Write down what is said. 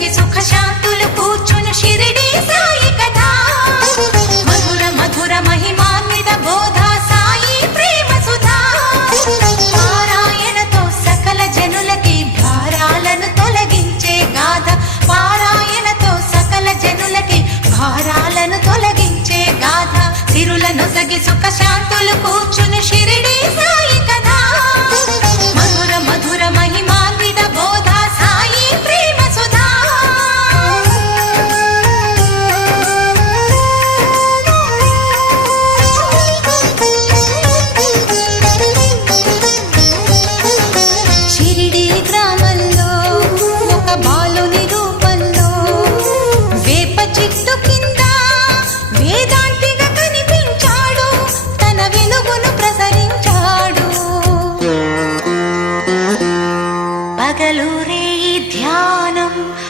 げそかしゃと பகலுரே